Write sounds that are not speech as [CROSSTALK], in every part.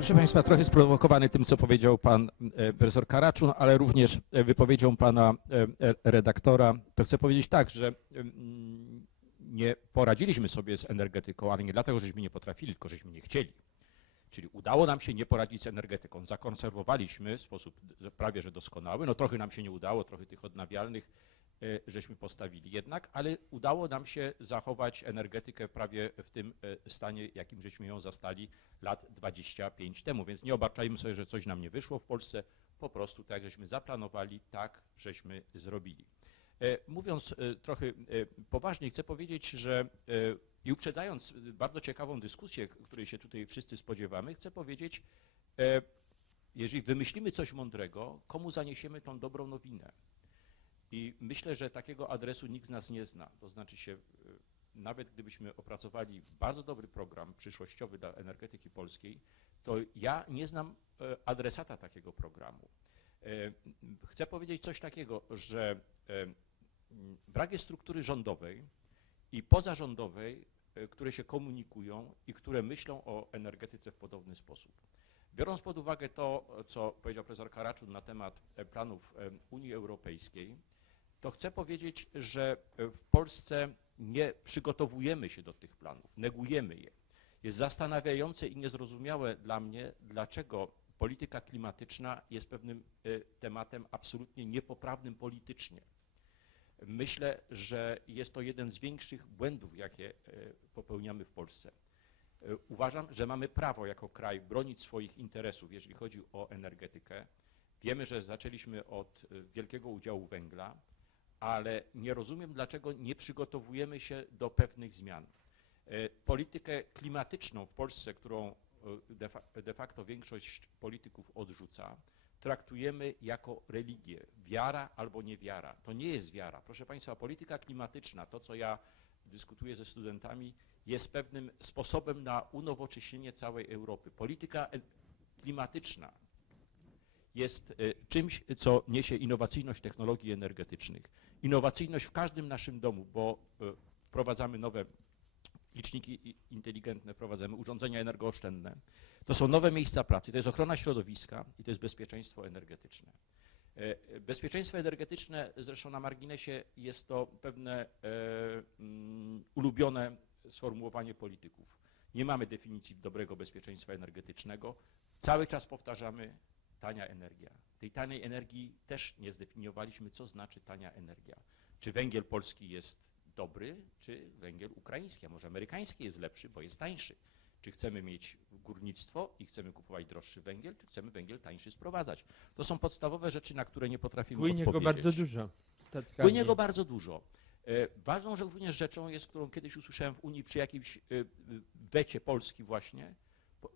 Proszę Państwa, trochę sprowokowany tym, co powiedział pan e, profesor Karaczun, ale również e, wypowiedzią pana e, redaktora, to chcę powiedzieć tak, że nie poradziliśmy sobie z energetyką, ale nie dlatego, żeśmy nie potrafili, tylko żeśmy nie chcieli. Czyli udało nam się nie poradzić z energetyką. Zakonserwowaliśmy w sposób prawie że doskonały. No trochę nam się nie udało, trochę tych odnawialnych żeśmy postawili jednak, ale udało nam się zachować energetykę prawie w tym e, stanie, jakim żeśmy ją zastali lat 25 temu. Więc nie obarczajmy sobie, że coś nam nie wyszło w Polsce. Po prostu tak, żeśmy zaplanowali, tak żeśmy zrobili. E, Mówiąc e, trochę e, poważniej, chcę powiedzieć, że e, i uprzedzając e, bardzo ciekawą dyskusję, której się tutaj wszyscy spodziewamy, chcę powiedzieć, e, jeżeli wymyślimy coś mądrego, komu zaniesiemy tą dobrą nowinę? I myślę, że takiego adresu nikt z nas nie zna. To znaczy się, e, nawet gdybyśmy opracowali bardzo dobry program przyszłościowy dla energetyki polskiej, to ja nie znam e, adresata takiego programu. E, Chcę powiedzieć coś takiego, że e, brak jest struktury rządowej i pozarządowej, które się komunikują i które myślą o energetyce w podobny sposób. Biorąc pod uwagę to, co powiedział profesor Karaczun na temat planów Unii Europejskiej, to chcę powiedzieć, że e, w Polsce nie przygotowujemy się do tych planów, negujemy je. Jest zastanawiające i niezrozumiałe dla mnie, dlaczego polityka klimatyczna jest pewnym e, tematem absolutnie niepoprawnym politycznie. Myślę, że jest to jeden z większych błędów, jakie e, popełniamy w Polsce. Uważam, że mamy prawo jako kraj bronić swoich interesów, jeżeli chodzi o energetykę. Wiemy, że zaczęliśmy od wielkiego udziału węgla, ale nie rozumiem, dlaczego nie przygotowujemy się do pewnych zmian. E, Politykę klimatyczną w Polsce, którą e, de fa- de facto większość polityków odrzuca, traktujemy jako religię. Wiara albo niewiara. To nie jest wiara. Proszę Państwa, polityka klimatyczna, to co ja dyskutuję ze studentami, jest pewnym sposobem na unowocześnienie całej Europy. Polityka e- klimatyczna jest czymś, co niesie innowacyjność technologii energetycznych. Innowacyjność w każdym naszym domu, bo e, wprowadzamy nowe liczniki inteligentne, wprowadzamy urządzenia energooszczędne. To są nowe miejsca pracy, to jest ochrona środowiska i to jest bezpieczeństwo energetyczne. E, Bezpieczeństwo energetyczne, zresztą na marginesie, jest to pewne e, mm, ulubione sformułowanie polityków. Nie mamy definicji dobrego bezpieczeństwa energetycznego. Cały czas powtarzamy tania energia. Tej taniej energii też nie zdefiniowaliśmy, co znaczy tania energia. Czy węgiel polski jest dobry, czy węgiel ukraiński, a może amerykański jest lepszy, bo jest tańszy. Czy chcemy mieć górnictwo i chcemy kupować droższy węgiel, czy chcemy węgiel tańszy sprowadzać. To są podstawowe rzeczy, na które nie potrafimy Płynie go odpowiedzieć. bardzo dużo. Statkami. Płynie go bardzo dużo. E, Ważną że również rzeczą jest, którą kiedyś usłyszałem w Unii przy jakimś e, e, wecie Polski właśnie, po-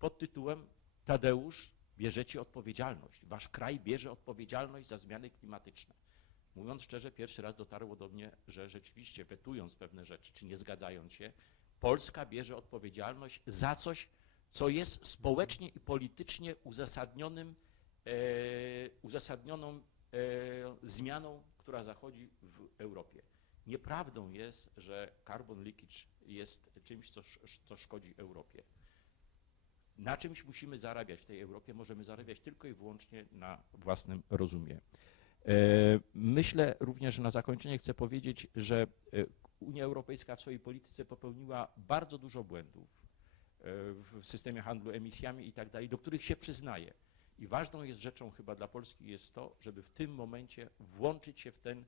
pod tytułem Tadeusz, bierzecie odpowiedzialność. Wasz kraj bierze odpowiedzialność za zmiany klimatyczne. Mówiąc szczerze, pierwszy raz dotarło do mnie, że rzeczywiście wetując pewne rzeczy, czy nie zgadzając się, Polska bierze odpowiedzialność za coś, co jest społecznie i politycznie uzasadnionym, e, uzasadnioną e, zmianą, która zachodzi w Europie. Nieprawdą jest, że carbon leakage jest czymś, co, co szkodzi Europie. Na czymś musimy zarabiać w tej Europie, możemy zarabiać tylko i wyłącznie na własnym rozumie. E, Myślę również, że na zakończenie chcę powiedzieć, że e, Unia Europejska w swojej polityce popełniła bardzo dużo błędów e, w systemie handlu emisjami i tak dalej, do których się przyznaje. I ważną jest rzeczą chyba dla Polski jest to, żeby w tym momencie włączyć się w ten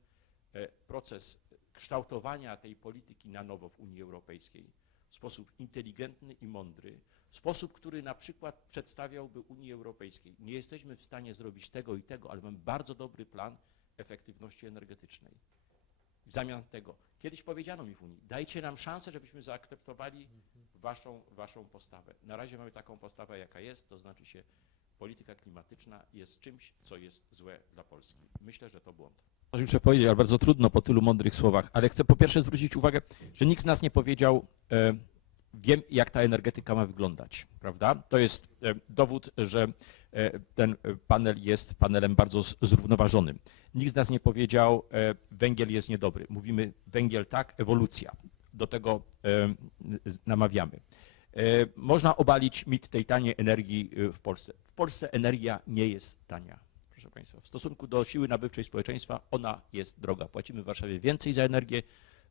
proces kształtowania tej polityki na nowo w Unii Europejskiej sposób inteligentny i mądry, sposób, który na przykład przedstawiałby Unii Europejskiej. Nie jesteśmy w stanie zrobić tego i tego, ale mamy bardzo dobry plan efektywności energetycznej. W zamian tego, kiedyś powiedziano mi w Unii, dajcie nam szansę, żebyśmy zaakceptowali waszą, waszą postawę. Na razie mamy taką postawę, jaka jest, to znaczy się polityka klimatyczna jest czymś, co jest złe dla Polski. Myślę, że to błąd. Coś muszę powiedzieć, ale bardzo trudno po tylu mądrych słowach, ale chcę po pierwsze zwrócić uwagę, że nikt z nas nie powiedział, e, wiem jak ta energetyka ma wyglądać, prawda? To jest e, dowód, że e, ten panel jest panelem bardzo zrównoważonym. Nikt z nas nie powiedział, e, węgiel jest niedobry. Mówimy węgiel tak, ewolucja. Do tego e, namawiamy. E, Można obalić mit tej taniej energii w Polsce. W Polsce energia nie jest tania, proszę Państwa. W stosunku do siły nabywczej społeczeństwa ona jest droga. Płacimy w Warszawie więcej za energię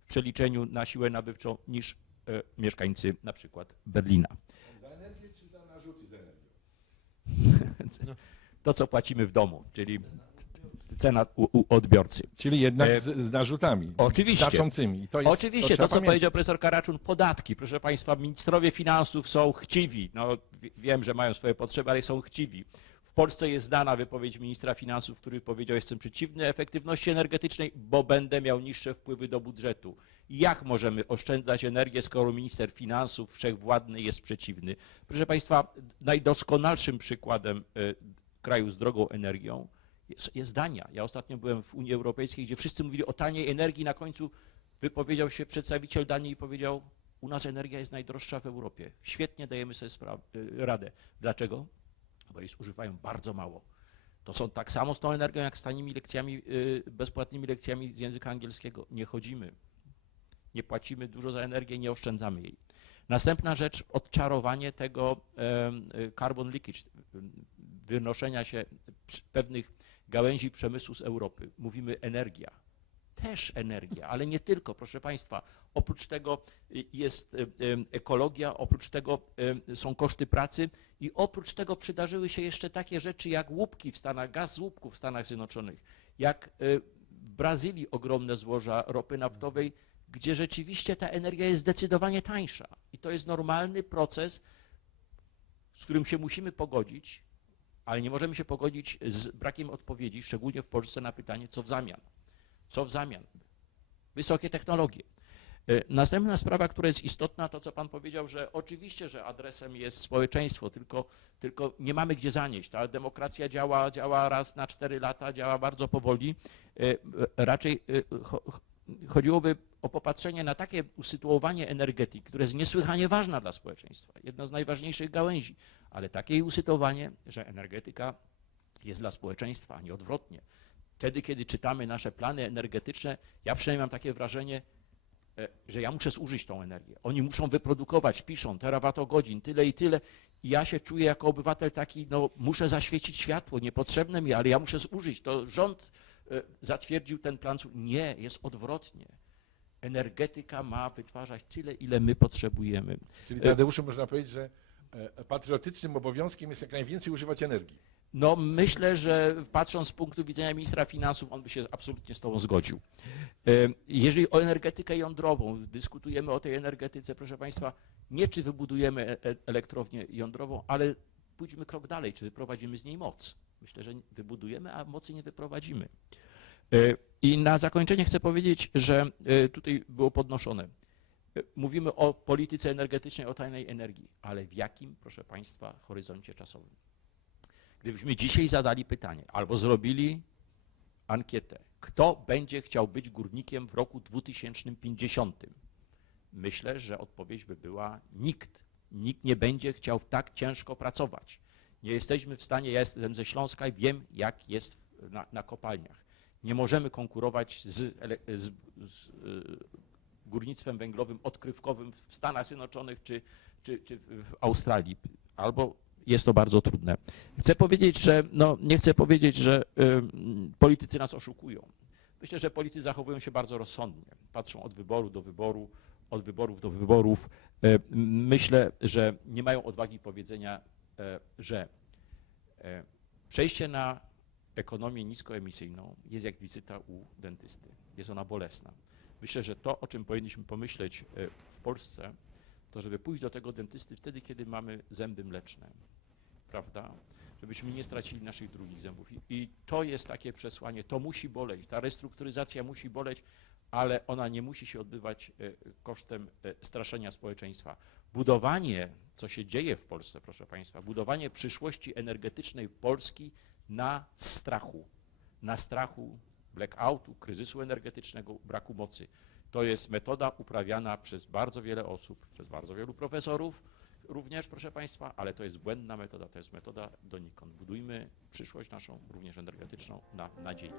w przeliczeniu na siłę nabywczą niż e, mieszkańcy na przykład Berlina. Za energię czy za narzuty z energią? [LAUGHS] To, co płacimy w domu, czyli cena u, u odbiorcy. Czyli jednak E, z, z narzutami. oczywiście. Znaczącymi. To jest, Oczywiście, to, to, co pamiętać. powiedział profesor Karaczun, podatki. Proszę Państwa, ministrowie finansów są chciwi. No, wi- wiem, że mają swoje potrzeby, ale są chciwi. W Polsce jest znana wypowiedź ministra finansów, który powiedział, jestem przeciwny efektywności energetycznej, bo będę miał niższe wpływy do budżetu. Jak możemy oszczędzać energię, skoro minister finansów wszechwładny jest przeciwny? Proszę Państwa, najdoskonalszym przykładem y, kraju z drogą energią jest, jest Dania. Ja ostatnio byłem w Unii Europejskiej, gdzie wszyscy mówili o taniej energii. Na końcu wypowiedział się przedstawiciel Danii i powiedział, u nas energia jest najdroższa w Europie. Świetnie dajemy sobie y, radę. Dlaczego? Bo jej zużywają bardzo mało. To są tak samo z tą energią, jak z tanimi lekcjami, y, bezpłatnymi lekcjami z języka angielskiego. Nie chodzimy, nie płacimy dużo za energię, nie oszczędzamy jej. Następna rzecz, odczarowanie tego y, carbon leakage, wynoszenia się pewnych gałęzi przemysłu z Europy. Mówimy energia. Też energia, ale nie tylko, proszę Państwa. Oprócz tego y, jest y, y, ekologia, oprócz tego są koszty pracy i oprócz tego przydarzyły się jeszcze takie rzeczy jak łupki w Stanach, gaz z łupków w Stanach Zjednoczonych, jak w Brazylii ogromne złoża ropy naftowej, gdzie rzeczywiście ta energia jest zdecydowanie tańsza. I to jest normalny proces, z którym się musimy pogodzić, ale nie możemy się pogodzić z brakiem odpowiedzi, szczególnie w Polsce, na pytanie, co w zamian. Co w zamian? Wysokie technologie. E, Następna sprawa, która jest istotna, to co Pan powiedział, że oczywiście, że adresem jest społeczeństwo, tylko, tylko nie mamy gdzie zanieść. Ta demokracja działa, działa raz na cztery lata, działa bardzo powoli. E, e, Raczej cho- ch- chodziłoby o popatrzenie na takie usytuowanie energetyki, które jest niesłychanie ważna dla społeczeństwa, jedna z najważniejszych gałęzi, ale takie usytuowanie, że energetyka jest dla społeczeństwa, a nie odwrotnie. Wtedy, kiedy czytamy nasze plany energetyczne, ja przynajmniej mam takie wrażenie, e, że ja muszę zużyć tą energię. Oni muszą wyprodukować, piszą terawatogodzin, tyle i tyle. I ja się czuję jako obywatel taki, no muszę zaświecić światło, niepotrzebne mi, ale ja muszę zużyć. To rząd e, zatwierdził ten plan. Nie, jest odwrotnie. Energetyka ma wytwarzać tyle, ile my potrzebujemy. Czyli Tadeuszu można powiedzieć, że e, patriotycznym obowiązkiem jest jak najwięcej używać energii. No myślę, że patrząc z punktu widzenia ministra finansów, on by się absolutnie z Tobą zgodził. Jeżeli o energetykę jądrową, dyskutujemy o tej energetyce, proszę Państwa, nie czy wybudujemy e- e- elektrownię jądrową, ale pójdźmy krok dalej, czy wyprowadzimy z niej moc. Myślę, że wybudujemy, a mocy nie wyprowadzimy. E, I na zakończenie chcę powiedzieć, że tutaj było podnoszone. Mówimy o polityce energetycznej, o tajnej energii, ale w jakim, proszę Państwa, horyzoncie czasowym? Gdybyśmy dzisiaj zadali pytanie albo zrobili ankietę, kto będzie chciał być górnikiem w roku 2050, myślę, że odpowiedź by była nikt. Nikt nie będzie chciał tak ciężko pracować. Nie jesteśmy w stanie, ja jestem ze Śląska i wiem, jak jest na, na kopalniach. Nie możemy konkurować z, z, z y, górnictwem węglowym odkrywkowym w Stanach Zjednoczonych czy, czy, czy w Australii. Albo jest to bardzo trudne. Chcę powiedzieć, że no, nie chcę powiedzieć, że ym, politycy nas oszukują. Myślę, że politycy zachowują się bardzo rozsądnie. Patrzą od wyboru do wyboru, od wyborów do wyborów. E, Myślę, że nie mają odwagi powiedzenia, e, że przejście na ekonomię niskoemisyjną jest jak wizyta u dentysty. Jest ona bolesna. Myślę, że to, o czym powinniśmy pomyśleć w Polsce, to żeby pójść do tego dentysty wtedy, kiedy mamy zęby mleczne, prawda? Żebyśmy nie stracili naszych drugich zębów. I, to jest takie przesłanie, to musi boleć, ta restrukturyzacja musi boleć, ale ona nie musi się odbywać e, kosztem e, straszenia społeczeństwa. Budowanie, co się dzieje w Polsce, proszę Państwa, budowanie przyszłości energetycznej Polski na strachu, na strachu blackoutu, kryzysu energetycznego, braku mocy. To jest metoda uprawiana przez bardzo wiele osób, przez bardzo wielu profesorów również, proszę Państwa, ale to jest błędna metoda, to jest metoda donikąd. Budujmy przyszłość naszą, również energetyczną, na nadziei.